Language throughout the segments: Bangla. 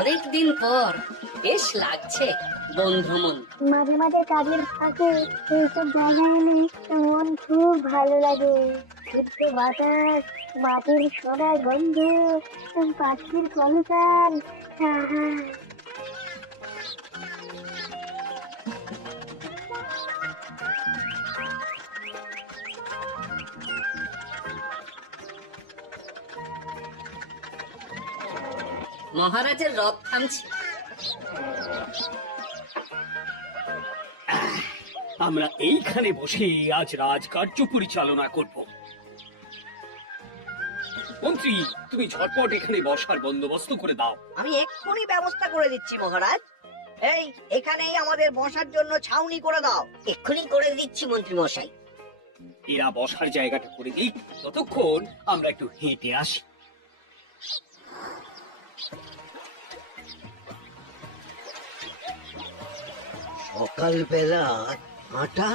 অনেকদিন পর বেশ লাগছে বন্ধুমন। মাঝে মাঝে কাজের ফাঁকে এইসব জায়গায় এলে মন খুব ভালো লাগে। শুদ্ধ বাতাস, মাটির সোনার গন্ধ, পাখির কলতান, আহা। মহারাজের রথ থামছে। আমরা এইখানে বসে আজ রাজকার্য পরিচালনা করব। মন্ত্রী, তুমি ঝটপট এখানে বসার বন্দোবস্ত করে দাও। আমি এক্ষুনি ব্যবস্থা করে দিচ্ছি মহারাজ। এই এখানেই আমাদের বসার জন্য ছাউনি করে দাও। এক্ষুনি করে দিচ্ছি মন্ত্রী মশাই। এরা বসার জায়গাটা করে দিই, ততক্ষণ আমরা একটু হেঁটে আসি। সকালবেলা হাঁটা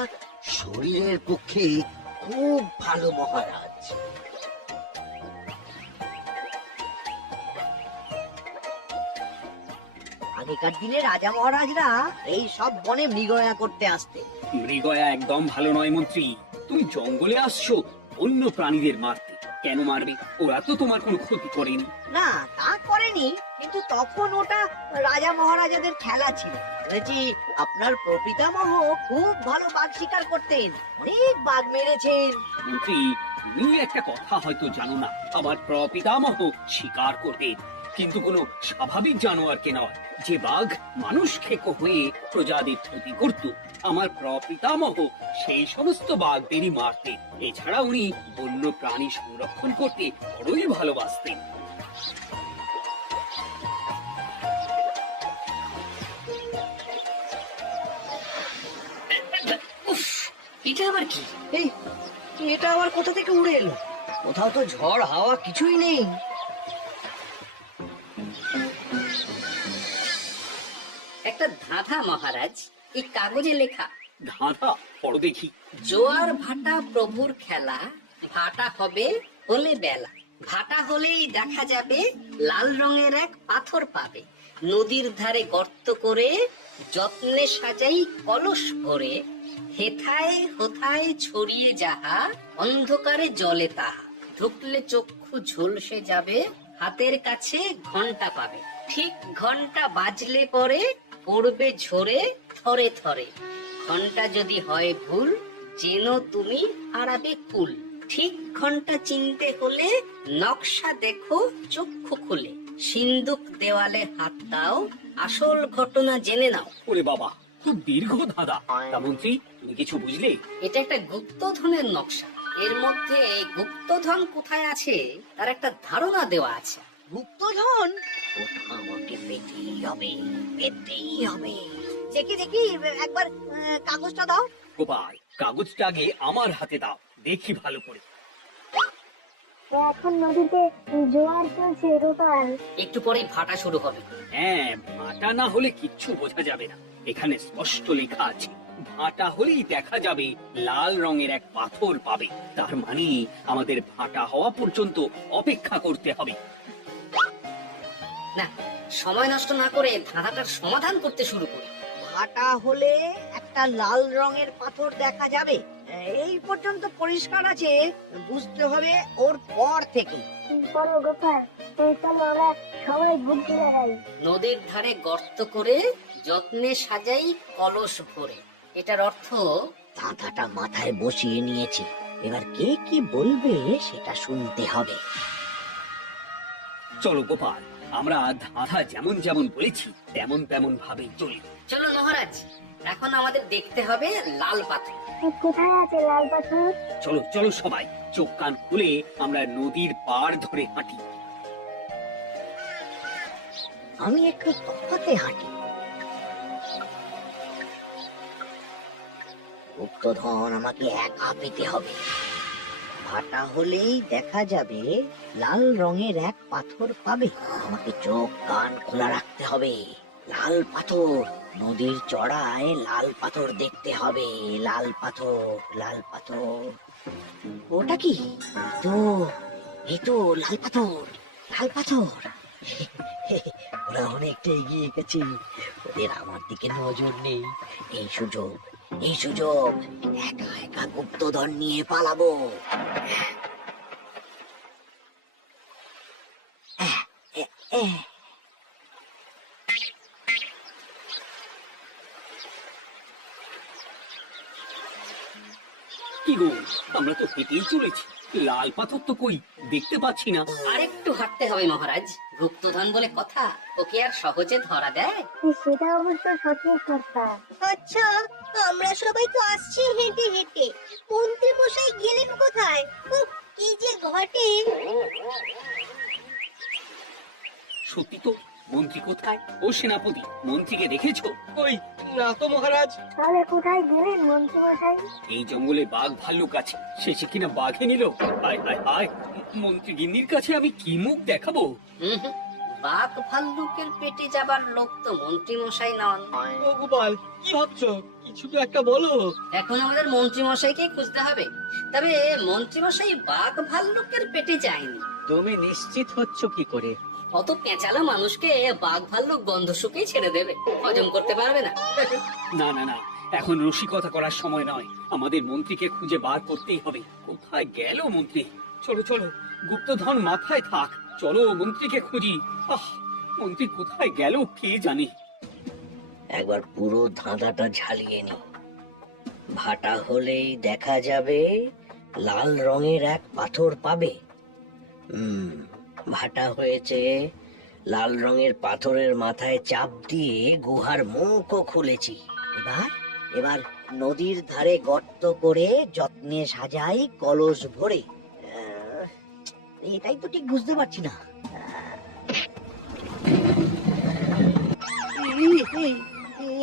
শরীরের পক্ষে খুব ভালো মহারাজ। আগেকার দিনে রাজা মহারাজরা এই সব বনে মৃগয়া করতে আসতেন। মৃগয়া একদম ভালো নয় মন্ত্রী। তুমি জঙ্গলে আসছো অন্য প্রাণীদের মারতে। কেন মারবে? ওরা তো তোমার কোনো ক্ষতি করেনি। না, তা করেনি, কিন্তু তখন ওটা রাজা মহারাজাদের খেলা ছিল। শুনেছি আপনার প্রপিতামহ খুব ভালো বাঘ শিকার করতেন, অনেক বাঘ মেরেছেন। মন্ত্রী, তুমি একটা কথা হয়তো জানো না। আমার প্রপিতামহ শিকার করতেন, কিন্তু কোনো স্বাভাবিক জানোয়ারকে নয়। যে বাঘ মানুষ খেকো হয়ে প্রজাদের ক্ষতি করত, আমার প্রপিতামহ সেই সমস্ত বাঘদেরই মারতেন। এছাড়া উনি বন্য প্রাণী সংরক্ষণ করতে বড়ই ভালোবাসতেন। এটা আবার কি? এই এটা আবার কোথা থেকে উড়ে এলো? কোথাও তো ঝড় হাওয়া কিছুই নেই। একটা ধাঁধা মহারাজ, এই কাগজে লেখা। ধাঁধা পড়ো দেখি। জোয়ার ভাটা প্রভুর খেলা, ভাটা হবে হলে বেলা, ভাটা হলেই দেখা যাবে লাল রঙের এক পাথর পাবে। নদীর ধারে গর্ত করে যত্নে সাজাই কলস ভরে, হেথায় হোথায় ছড়িয়ে যাহা অন্ধকারে জলে তাহা, ঢুকলে চক্ষু ঝলসে যাবে, হাতের কাছে ঘন্টা পাবে। ঠিক ঘন্টা বাজলে পরে পড়বে ঝরে থরে থরে, ঘন্টা যদি হয় ভুল যেন তুমি হারাবে কুল। ঠিক ঘন্টা চিনতে হলে নকশা দেখো চক্ষু খুলে, সিন্দুক দেওয়ালে হাত দাও, আসল ঘটনা জেনে নাও। ওরে বাবা, খুব দীর্ঘ ধাঁধা। তা মন্ত্রী, তুমি কিছু বুঝলে? এটা একটা গুপ্তধনের নকশা। এর মধ্যে গুপ্তধন কোথায় আছে তার একটা ধারণা দেওয়া আছে। গুপ্তধন ওটা আমাকে পেতেই হবে, পেতেই হবে। দেখি দেখি একবার কাগজটা দাও। গোপাল, কাগজটা আগে আমার হাতে দাও, দেখি ভালো করে। এখন নদীতে জোয়ার চলছে গোপাল। একটু পরেই ভাটা শুরু হবে। হ্যাঁ, ভাটা না হলে কিচ্ছু বোঝা যাবে না। এখানে স্পষ্ট লেখা আছে, ভাটা হলেই দেখা যাবে লাল রঙের এক পাথর পাবে। তার মানে আমাদের ভাটা হওয়া পর্যন্ত অপেক্ষা করতে হবে। না, সময় নষ্ট না করে ধাঁধাটার সমাধান করতে শুরু করি। ভাটা হলে একটা লাল রঙের পাথর দেখা যাবে, এই পর্যন্ত পরিষ্কার আছে। বুঝতে হবে ওর পর থেকে। বলো গোপাল, এই চলো আমরা সবাই ঘুরতে যাই। নদীর ধারে গর্ত করে যত্নে সাজাই কলস ভরে। এটার অর্থ, ধাঁধাটা মাথায় বসিয়ে নিয়েছি, এবার কে কি বলবে সেটা শুনতে হবে। চলো গোপাল, আমরা ধাঁধা যেমন যেমন বলেছি তেমন তেমন ভাবে চলি। চলো মহারাজ, এখন আমাদের দেখতে হবে লাল পাথর। কোথায় আছে লাল পাথর? চলো চলো সবাই, চোখ কান খুলে আমরা নদীর পাড় ধরে হাঁটি। আমি একটু তফাতে হাঁটি। গুপ্তধন আমাকে একা পেতে হবে। ভাটা হলেই দেখা যাবে লাল রঙের এক পাথর পাবে। আমাকে চোখ কান খোলা রাখতে হবে। লাল পাথর, নদীর চড়ায় লাল পাথর দেখতে হবে। লাল পাথর, লাল পাথর। ওটা কি? তো এই তো লাল পাথর, লাল পাথর। ওরা অনেকটা এগিয়ে গেছে, ওদের আমার দিকে নজর নেই। এই সুযোগ, এই সুযোগ, একা একা গুপ্তধন নিয়ে পালাবো। আহ, এ, এ। কি গো, আমরা তো হেঁটেই চলেছি, লাল পাথর তো কই দেখতে পাচ্ছি না। আরেকটু হাঁটতে হবে মহারাজ, গুপ্তধন বলে কথা, ওকে আর সহজে ধরা দেয়? সেটা অবশ্য সঠিক কথা। আচ্ছা, আমরা সবাই তো আসছি হেঁটে হেঁটে, মন্ত্রী মশাই গেলেন কোথায়? উফ, কি যে ঘটে! সত্যি তো, মন্ত্রী কোথায়? ও সেনাপতি, মন্ত্রীকে দেখেছো? ওই না তো মহারাজ। তাহলে কোথায় গেলেন মন্ত্রী মশাই? এই জঙ্গলে বাঘ ভাল্লুক আছে, শেষে কিনা বাঘে নিল। হায় হায় হায়, মন্ত্রী গিন্নির কাছে আমি কি মুখ দেখাবো? হুম হুম, বাঘ ভাল্লুকের পেটে যাবার লোক তো মন্ত্রী মশাই নন। ও গোপাল, কি ভাবছো? কিছু তো একটা বলো। এখন আমাদের মন্ত্রী মশাইকে খুঁজতে হবে। তবে মন্ত্রী মশাই বাঘ ভাল্লুকের পেটে যায়নি। তুমি নিশ্চিত হচ্ছ কি করে? অত পেঁচালা মানুষকে বাঘ ভাল্লুক গন্ধ শুকেই ছেড়ে দেবে, হজম করতে পারবে না। না না না, এখন রসিকতা করার সময় নয়, আমাদের মন্ত্রীকে খুঁজে বার করতেই হবে। কোথায় গেল মন্ত্রী? চলো চলো, গুপ্তধন মাথায় থাক, চলো মন্ত্রীকে খুঁজি। আহ, মন্ত্রী কোথায় গেল কে জানে। একবার পুরো ধাঁধাটা ঝালিয়ে নি। ভাটা হলেই দেখা যাবে লাল রঙের এক পাথর পাবে। ভাটা হয়েছে, লাল রঙের পাথরের মাথায় চাপ দিয়ে গুহার মুখও খুলেছি। এবার এবার নদীর ধারে গর্ত করে যত্নে সাজাই কলস ভরে। এটাই তো ঠিক বুঝতে পারছি না।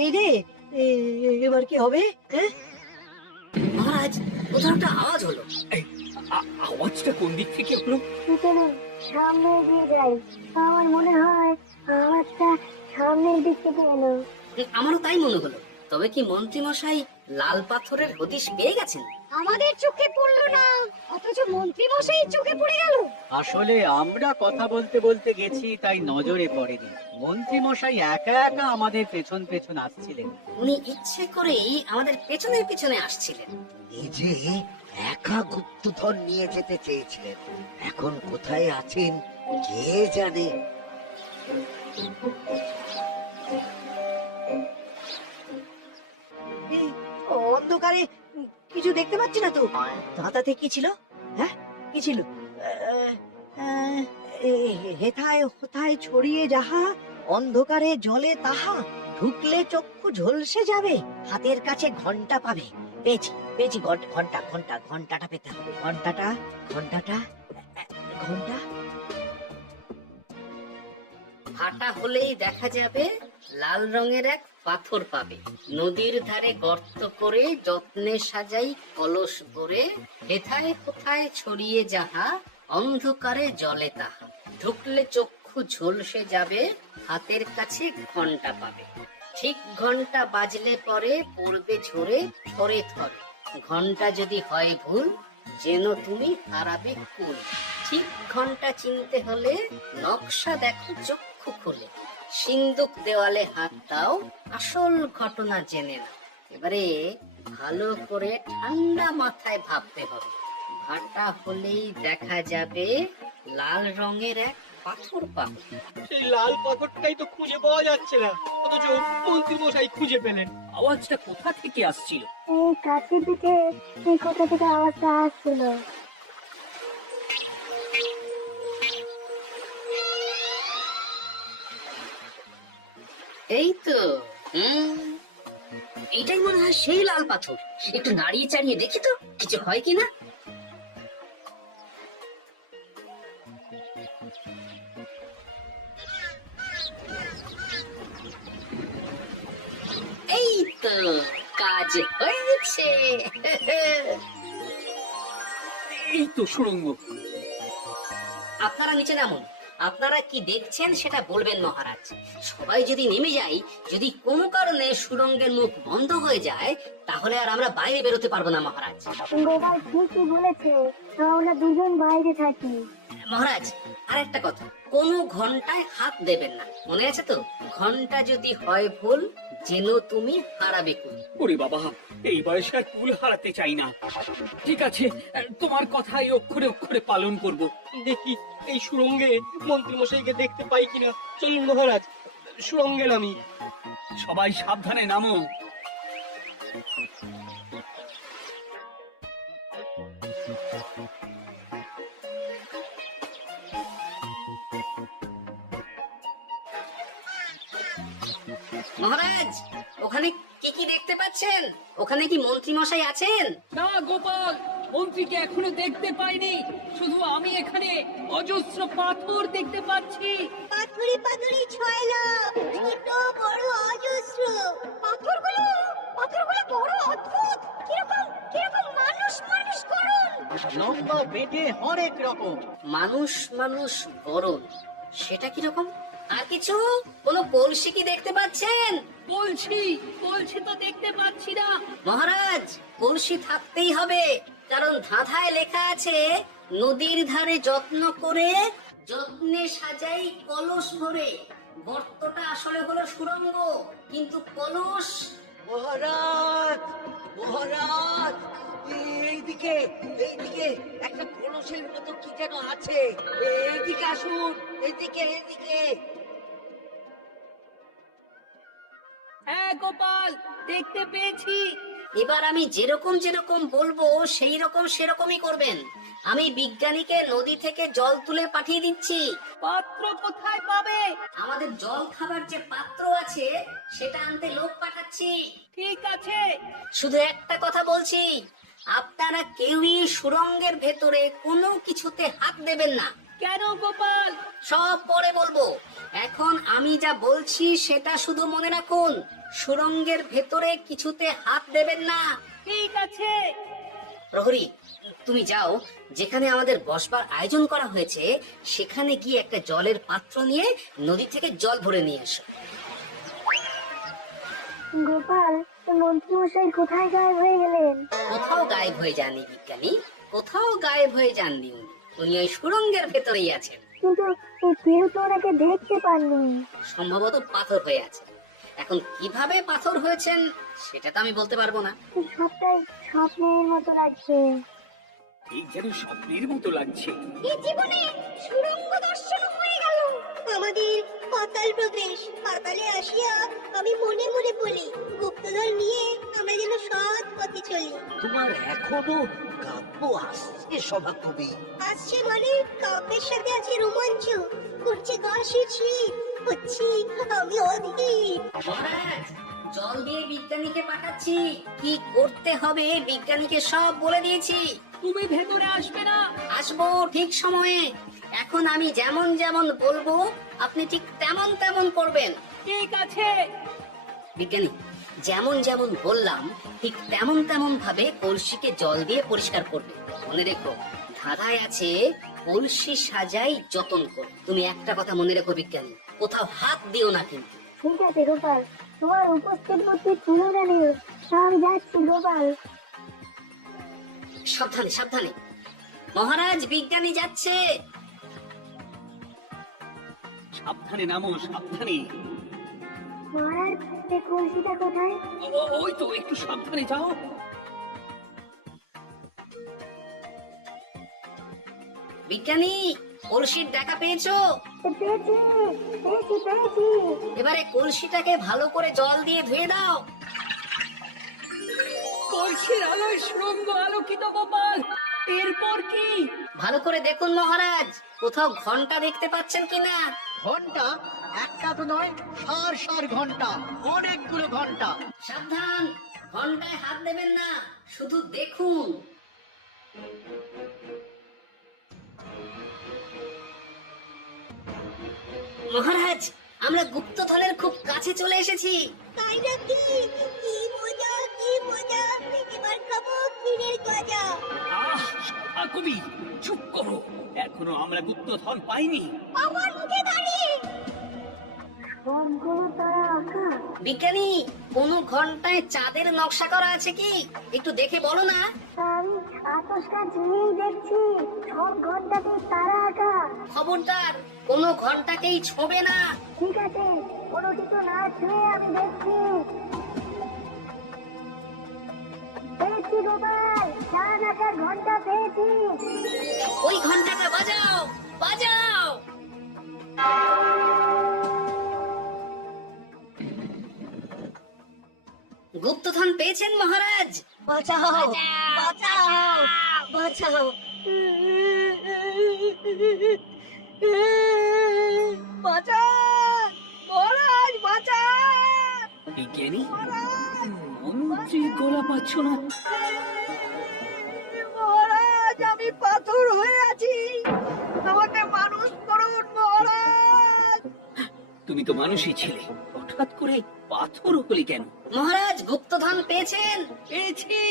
এই রে, এবার কি হবে? মহারাজ, কোথাও একটা আওয়াজ হলো। আওয়াজটা কোন দিক থেকে হলো? চলুন সামনে এগিয়ে যাই। আমার মনে হয় আওয়াজটা সামনের দিক থেকে এলো। আমারও তাই মনে হলো। তবে কি মন্ত্রী মশাই লাল পাথরের হদিশ পেয়ে গেছেন? আমাদের চোখে পড়লো না, অথচ মন্ত্রী মশাই চোখে পড়ে গেল। আসলে আমরা কথা বলতে বলতে গেছি, তাই নজরে পড়েনি। মন্ত্রী মশাই একা একা আমাদের পেছন পেছন আসছিলেন। উনি ইচ্ছে করেই আমাদের পেছনের পিছনে আসছিলেন। নিজে একা গুপ্তধন নিয়ে যেতে চেয়েছিলেন, এখন কোথায় আছেন কে জানে। অন্ধকারে কিছু দেখতে পাচ্ছি না তো। ধাঁধাতে কি ছিল? হ্যাঁ, কি ছিল? হেথায় হোথায় ছড়িয়ে যাহা, অন্ধকারে জলে তাহা, ঢুকলে চক্ষু ঝলসে যাবে, হাতের কাছে ঘন্টা পাবে। পেয়েছি পেয়েছি, ঘন্টা ঘন্টা ঘন্টাটা পেতে হবে। ঘন্টাটা ঘন্টাটা ঘন্টা। ভাটা হলেই দেখা যাবে লাল রঙের এক পাথর পাবে, নদীর ধারে গর্ত করে যত্নে সাজাই কলস ভরে, হেথায় কোথায় ছড়িয়ে যাহা, অন্ধকারে জলে তাহা, ঢুকলে চক্ষু ঝলসে যাবে, হাতের কাছে ঘন্টা পাবে। ঠিক ঘন্টা বাজলে পরে পড়বে ঝরে থরে থরে, ঘন্টা যদি হয় ভুল যেন তুমি হারাবে কুল। ঠিক ঘন্টা চিনতে হলে নকশা দেখো চক্ষু খুলে, সিন্দুক দেওয়ালে হাত দাও, আসল ঘটনা জেনে নাও। এবারে ভালো করে ঠান্ডা মাথায় ভাবতে হবে। ভাটা হলেই দেখা যাবে লাল রঙের এক পাথর পাবে। সেই লাল পাথরটাই তো খুঁজে পাওয়া যাচ্ছে না, অথচ মন্ত্রী মশাই খুঁজে পেলেন। আওয়াজটা কোথা থেকে আসছিল? এই কাছে পিঠে এই কোথা থেকে আওয়াজটা আসছিল। এই তো, এইটাই মনে হয় সেই লাল পাথর। একটু নাড়িয়ে চাড়িয়ে দেখি তো কিছু হয় কিনা। এই তো, কাজ হয়েছে। এই তো সুড়ঙ্গ। আপনারা নিচে নামুন। আপনারা কি দেখছেন সেটা বলবেন মহারাজ। সবাই যদি নেমে যাই, যদি কোনো কারণে সুড়ঙ্গের মুখ বন্ধ হয়ে যায়, তাহলে আর আমরা বাইরে বেরোতে পারবো না মহারাজ। গোপাল ঠিকই বলেছে, আমরা দুজন বাইরে থাকি। মহারাজ আর একটা কথা, কোনো ঘন্টায় হাত দেবেন না, মনে আছে তো? ঘন্টা যদি হয় ভুল, যেন তুমি হারাবে কুল। ওরে বাবা, এই বয়সে আর কুল হারাতে চাই না। ঠিক আছে, তোমার কথাই অক্ষরে অক্ষরে পালন করব। দেখি এই সুরঙ্গে মন্ত্রী মশাইকে দেখতে পাই কিনা। চলুন মহারাজ, সুরঙ্গে নামি। সবাই সাবধানে নামো। মহারাজ, ওখানে কি কি দেখতে পাচ্ছেন? ওখানে কি মন্ত্রী মশাই আছেন? না গোপাল, মন্ত্রীকে এখনো দেখতে পাইনি। শুধু আমি এখানে অজস্র পাথর দেখতে পাচ্ছি। পাথুরি পাথুরি ছয়লা, ছোট বড় অজস্র। পাথরগুলো বড় অদ্ভুত, কিরকম কিরকম মানুষ মানুষ করুন। লম্বা বেটে হরেক রকম। মানুষ মানুষ গরম, সেটা কিরকম? আর কিছু? কোনো কলসি কি দেখতে পাচ্ছেন? বলছি তো দেখতে পাচ্ছি না। মহারাজ, কলসি থাকতেই হবে, কারণ ধাঁধায় লেখা আছে নদীর ধারে যত্ন করে যত্নে সাজাই কলস ভরে। গর্তটা আসলে হলো সুড়ঙ্গ, কিন্তু কলস। মহারাজ, মহারাজ, এইদিকে এইদিকে একটা কলসের মতো কি যেন আছে। এইদিকে আসুন, এইদিকে এইদিকে। হ্যাঁ গোপাল, দেখতে পেয়েছি। এবার আমি যেরকম যেরকম বলবো সেই রকম সেরকমই করবেন। আমি বিজ্ঞানীকে নদী থেকে জল তুলে পাঠিয়ে দিচ্ছি। পাত্র কোথায় পাবে? আমাদের জল খাবার যে পাত্র আছে সেটা আনতে লোক পাঠাচ্ছি। ঠিক আছে। শুধু একটা কথা বলছি, আপনারা কেউই সুড়ঙ্গের ভেতরে কোনো কিছুতে হাত দেবেন না। কেন গোপাল? সব পরে বলবো, এখন আমি যা বলছি সেটা শুধু মনে রাখুন। সুড়ঙ্গের ভেতরে কিছুতে হাত দেবেন না। ঠিক আছে। প্রহরী, তুমি যাও, যেখানে আমাদের বসবার আয়োজন করা হয়েছে সেখানে গিয়ে একটা জলের পাত্র নিয়ে নদী থেকে জল ভরে নিয়ে এসো। গোপাল, মন্ত্রী মশাই কোথায় গায়েব হয়ে গেলেন? কোথাও গায়েব হয়ে যাননি বিজ্ঞানী, কোথাও গায়েব হয়ে যাননি উনি। উনি ওই সুড়ঙ্গের ভেতরেই আছেন। কিন্তু কেউ তো ওনাকে দেখতে পাননি। সম্ভবত পাথর হয়ে আছে। এখন কিভাবে পাথর হয়েছেন সেটা তো আমি বলতে পারবো না। সবটাই স্বপ্নের মতো লাগছে। ঠিক যেন স্বপ্নের মতো লাগছে। এই জীবনে সুরঙ্গ দর্শন হয়ে গেল। আমাদের পাতাল প্রদেশ। পাতালে আসিয়া আমি মনে মনে বলি, গুপ্তধন নিয়ে আমরা যেন সৎ পথে চলি। তোমার এখনো কাব্য আসছে সভা কবি। আসছে মানে কাব্যের সাথে আছে রোমাঞ্চ, করছে গা শীত, হচ্ছি আমি অধীর। মহারাজ, জল দিয়ে বিজ্ঞানীকে পাঠাচ্ছি। কি করতে হবে বিজ্ঞানীকে সব বলে দিয়েছি। তুমি ভেতরে আসবে না? আসবো ঠিক সময়ে। এখন আমি যেমন যেমন বলবো আপনি ঠিক তেমন তেমন করবেন। ঠিক আছে। বিজ্ঞানী, যেমন যেমন বললাম ঠিক তেমন তেমন ভাবে কলসিকে জল দিয়ে পরিষ্কার করবে। মনে রেখো, ধাঁধায় আছে কলসি সাজাই যতন করে। তুমি একটা কথা মনে রেখো বিজ্ঞানী, কোথাও হাত দিও না কিন্তু। ঠিক আছে গোপাল, তোমার উপস্থিত বুদ্ধি তুলনা নেই। আমি যাচ্ছি গোপাল। সাবধানে সাবধানে। মহারাজ, বিজ্ঞানী যাচ্ছে। সাবধানে নামো, সাবধানে। মহারাজ, এই কলসিটা কোথায়? ওই তো, একটু সাবধানে যাও। বিজ্ঞানী, কলসির দেখা পেয়েছো? পেয়েছি পেয়েছি পেয়েছি। এবারে কলসিটাকে ভালো করে জল দিয়ে ধুয়ে দাও। কলসির আলোয় সুড়ঙ্গ আলোকিত গোপাল। এরপর কি? ভালো করে দেখুন মহারাজ, কোথাও ঘন্টা দেখতে পাচ্ছেন কিনা? ঘন্টা? একটা তো নয়, সার সার ঘন্টা, অনেকগুলো ঘন্টা। সাবধান, ঘন্টায় হাত দেবেন না, শুধু দেখুন। মহারাজ, আমরা গুপ্তধনের খুব কাছে চলে এসেছি। তাই নাকি? কি মজা কি মজা, এবার খাবো ক্ষীরের গজা। কবি চুপ করো, এখনো আমরা গুপ্তধন পাইনি। আমার মুখে দাঁড়িয়ে সবগুলো তারা আঁকা। বিজ্ঞানী, কোন ঘন্টায় চাঁদের নকশা করা আছে কি? একটু দেখে বলো না। তা আমি আতস কাজ নিয়েই দেখছি, সব ঘন্টাতে তারা আঁকা। খবরদার, কোন ঘন্টাকেই ছোঁবে না। ঠিক আছে, কোনো কিছু না ছুঁয়ে আমি দেখছি। পেয়েছি গোপাল, চাঁদ আঁকার ঘন্টা পেয়েছি। ওই ঘন্টাটা বাজাও, বাজাও। গুপ্তধন পেয়েছেন মহারাজ? বাঁচাও, বাঁচাও, বাঁচাও। বিজ্ঞানী, মন্ত্রী গলা পাচ্ছ না। মহারাজ, আমি পাথর হয়ে আছি, আমাকে মানুষ করুন মহারাজ। তুমি তো মানুষই ছিলে, হঠাৎ করে পাথর হলি কেন? মহারাজ, গুপ্তধন পেয়েছেন? পেয়েছি,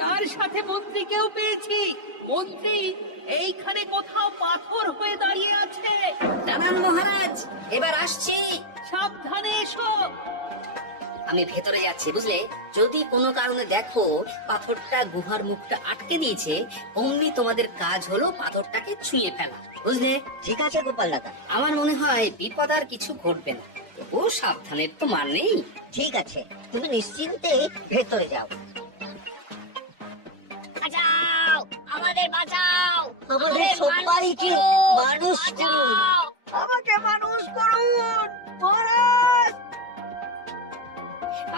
তার সাথে মন্ত্রীকেও পেয়েছি। মন্ত্রী এইখানে কোথাও পাথর হয়ে দাঁড়িয়ে আছে। দাঁড়ান মহারাজ, এবার আসছি। সাবধানে এসো। আমি ভেতরে যাচ্ছি, বুঝলে? যদি কোনো কারণে দেখো পাথরটা গুহার মুখটা আটকে দিয়েছে, অমনি তোমাদের কাজ হলো পাথরটাকে ছুঁয়ে ফেলা, বুঝলে? ঠিক আছে গোপাল দাদা। আমার মনে হয় বিপদ আর কিছু ঘটবে না। ও সাবধানের তো মান নেই। ঠিক আছে, তুমি নিশ্চিন্তে ভেতরে যাও। বাঁচাও, আমাদের বাঁচাও, আমাদের সবাইকে মানুষ করুন, আমাকে মানুষ করুন মহারাজ।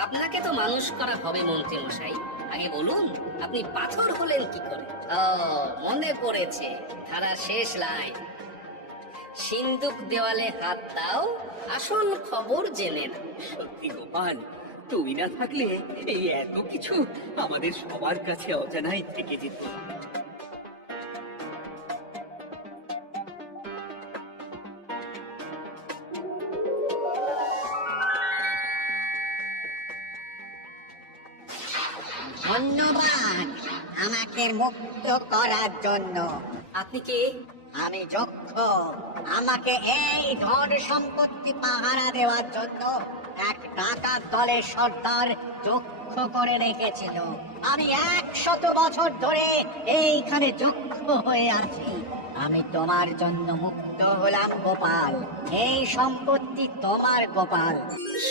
আপনাকে তো মানুষ করা হবে মন্ত্রী মশাই। আগে বলুন, আপনি পাথর হলেন কি করে? ও, মনে পড়েছে, ধারা শেষ লাইন। সিন্দুক দেওয়ালে হাত দাও, আসল খবর জেনে না। সত্যি গোপাল, তুমি না থাকলে এই এত কিছু আমাদের সবার কাছে অজানাই থেকে যেত। ধন্যবাদ আমাকে মুক্ত করার জন্য। আপনি কে? আমি যক্ষ। আমাকে এই ধন সম্পত্তি পাহারা দেওয়ার জন্য এক ডাকাত দলের সর্দার যক্ষ করে রেখেছিল। আমি 100 বছর ধরে এইখানে যক্ষ হয়ে আছি। আমি তোমার জন্য মুক্ত হলাম গোপাল। এই সম্পত্তি তোমার গোপাল।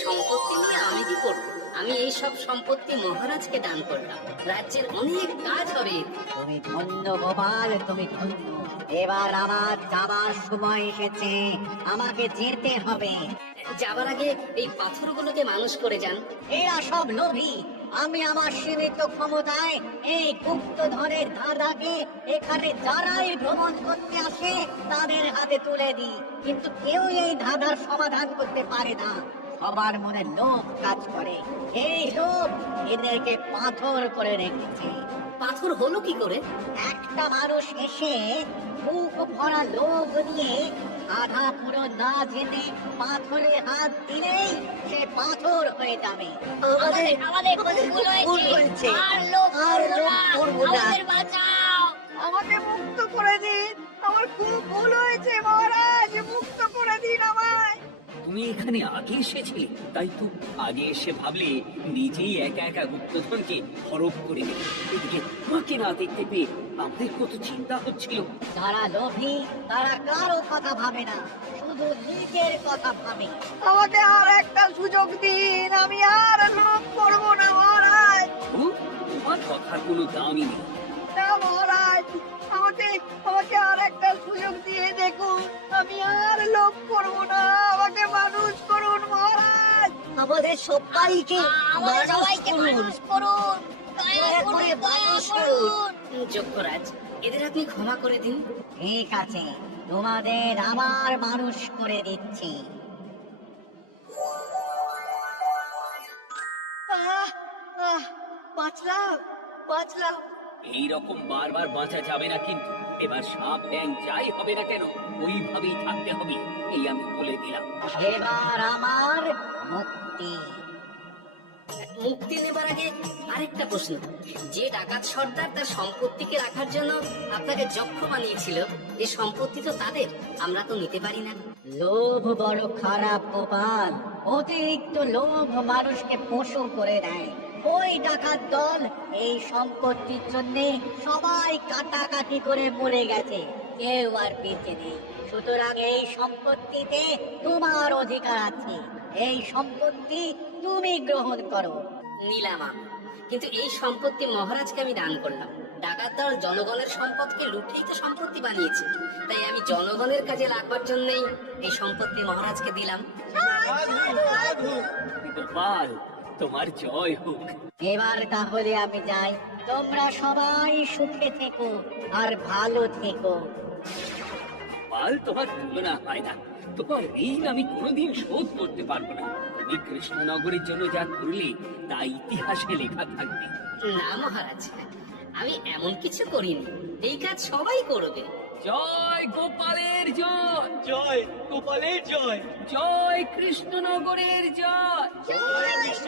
সম্পত্তি নিয়ে আমি কি করব? আমি এই সব সম্পত্তি মহারাজকে দান করলাম। রাজ্যের অনেক কাজ হবে। তুমি ধন্য গোপাল, তুমি ধন্য। এবার আমার যাবার সময় এসেছে, আমাকে যেতে হবে। যাবার আগে এই পাথরগুলোকে মানুষ করে যান। এরা সব লোভী। আমি আমার সীমিত ক্ষমতায় এই গুপ্তধনের ধাঁধাকে এখানে যারাই ভ্রমণ করতে আসে তাদের হাতে তুলে দিই, কিন্তু কেউ এই ধাঁধার সমাধান করতে পারে না। সবার মনে লোভ কাজ করে, এই লোভ এদেরকে পাথর করে রেখেছে। পাথর হলো কি করে? একটা মানুষ এসে মুখ ভরা লোভ নিয়ে আধা পুরো না জেনে পাথরে হাত দিলেই সে পাথর হয়ে যাবে। আমাদের ভুল হয়েছে, আর লোভ করবো না, আমাদের বাঁচাও। আমাকে মুক্ত করে দিন, আমার খুব ভুল হয়েছে মহারাজ, মুক্ত করে দিন আমায়। তুমি এখানে আগে এসেছিলে, তাই তো আগে এসে ভাবলে নিজেই একা একা গুপ্তধনকে হরপ করে দেবে। এদিকে তোমাকে না দেখতে পেয়ে আমাদের কত চিন্তা হচ্ছিল। যারা লোভী তারা কারো কথা ভাবে না, শুধু নিজের কথা ভাবে। আমাকে আর একটা সুযোগ দিন, আমি আর লোভ করবো না মহারাজ। ও, তোমার কথার কোনো দামই নেই। না মহারাজ, আমাকে আমাকে আর একটা সুযোগ দিয়ে দেখুন, আমি আর লোভ করবো না, আমাকে মানুষ করুন মহারাজ। আমাদের সবাইকে মানুষ করুন, দয়া করে মানুষ করুন। যজ্ঞরাজ, এদের আপনি ক্ষমা করে দিন। ঠিক আছে, তোমাদের আবার মানুষ করে দিচ্ছি। বাঁচলাম, বাঁচলাম। এইরকম বারবার বাঁচা যাবে না, কিন্তু এবার সাপ ব্যাং যাই হবে না কেন ওইভাবেই থাকতে হবে, এই আমি বলে দিলাম। এবার আমার মুক্তি। মুক্তি নেবার আগে আরেকটা প্রশ্ন। যে ডাকাত সর্দার তার সম্পত্তিকে রাখার জন্য আপনাকে যক্ষ বানিয়েছিল, এই সম্পত্তি তো তাদের, আমরা তো নিতে পারি না। লোভ বড় খারাপ গোপাল, অতিরিক্ত লোভ মানুষকে পশু করে দেয়। ওই ডাকাত দল এই সম্পত্তির জন্য সবাই কাটাকাটি করে মরে গেছে, কেউ আর বেঁচে নেই। সুতরাং এই সম্পত্তিতে তোমার অধিকার আছে, এই সম্পত্তি তুমি গ্রহণ করো। নিলাম আমি, কিন্তু এই সম্পত্তি মহারাজকে আমি দান করলাম। ডাকাত দল জনগণের সম্পদকে লুটেই তো সম্পত্তি বানিয়েছে, তাই আমি জনগণের কাজে লাগবার জন্যই এই সম্পত্তি মহারাজকে দিলাম। গোপাল, তোমার জয় হোক। এবার তাহলে আমি যাই, তোমরা সবাই সুখে থেকো আর ভালো থেকো। গোপাল, তোমার তুলনা হয় না। তোমার ঋণ আমি কোনোদিন শোধ করতে পারবো না। তুমি কৃষ্ণনগরের জন্য যা করলে তা ইতিহাসে লেখা থাকবে। না মহারাজ, আমি এমন কিছু করিনি, এই কাজ সবাই করবে। জয় গোপালের জয়, জয় গোপালের জয়, জয় কৃষ্ণনগরের জয়। জয় কৃষ্ণ